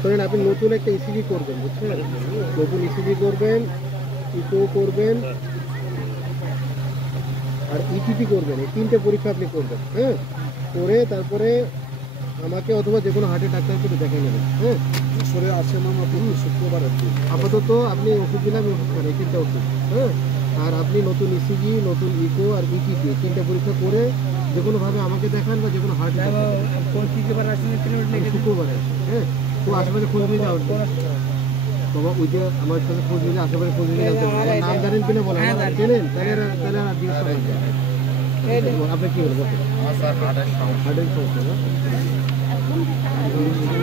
শোনেন, আপনি নতুন একটা ইসিজি করবেন, বুঝছেন? নতুন ইসিজি করবেন, ইকো করবেন আর ইটিপি করবেন। এই তিনটে পরীক্ষা আপনি করবেন, হ্যাঁ? করে তারপরে আমাকে অথবা যে কোনো হার্টের ডাক্তারকে দেখাই নেবেন, হ্যাঁ? আসলে আছে মামা প্রতি শুক্রবার আর কি। আপাতত আপনি ওষুধ দিলাম, ওষুধ খান, এই তিনটা ওষুধ, হ্যাঁ? আর আপনি নতুন ইসিজি, নতুন ইকো আর ইটিপি তিনটা পরীক্ষা করে যে কোনোভাবে আমাকে দেখান বা যে কোনো হার্ট শুক্রবারে আসেন, হ্যাঁ? তো আশেপাশে খোঁজ নিয়ে যাবেন বাবা, ওই যে আমার কাছে খোঁজ নিলে আশেপাশে খোঁজ নিয়ে জানতে পারবেন। আমার নাম জানেন কিনা বলেন, চেনেন? তাহলে আর জিজ্ঞেস করেন। আপনি কি বলবেন? হার্টের সমস্যা না?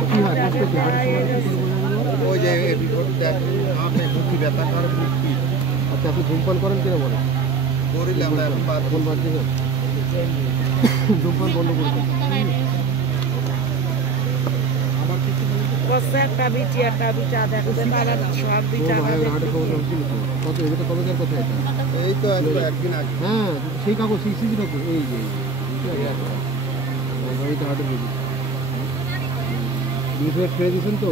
কি হয় কষ্ট কি হার্টের সমস্যা? ওই যে রিপোর্ট দেখেন আপনি বুদ্ধি ব্যথা করে বুদ্ধি আচ্ছা, আপনি ধূমপান করেন কিনা বলেন? করিলাম না এখন বাদ এখন বাদ দিবেন? ধূমপান বন্ধ করবেন। আমার কিছু কত এটা কবে কথা এটা? এই তো একদিন আগে। হ্যাঁ, সেই কাগজ, সেই সিজি কাগজ, এই যে এইটা হার্টের রোগী ছেড়ে দিয়েছেন তো।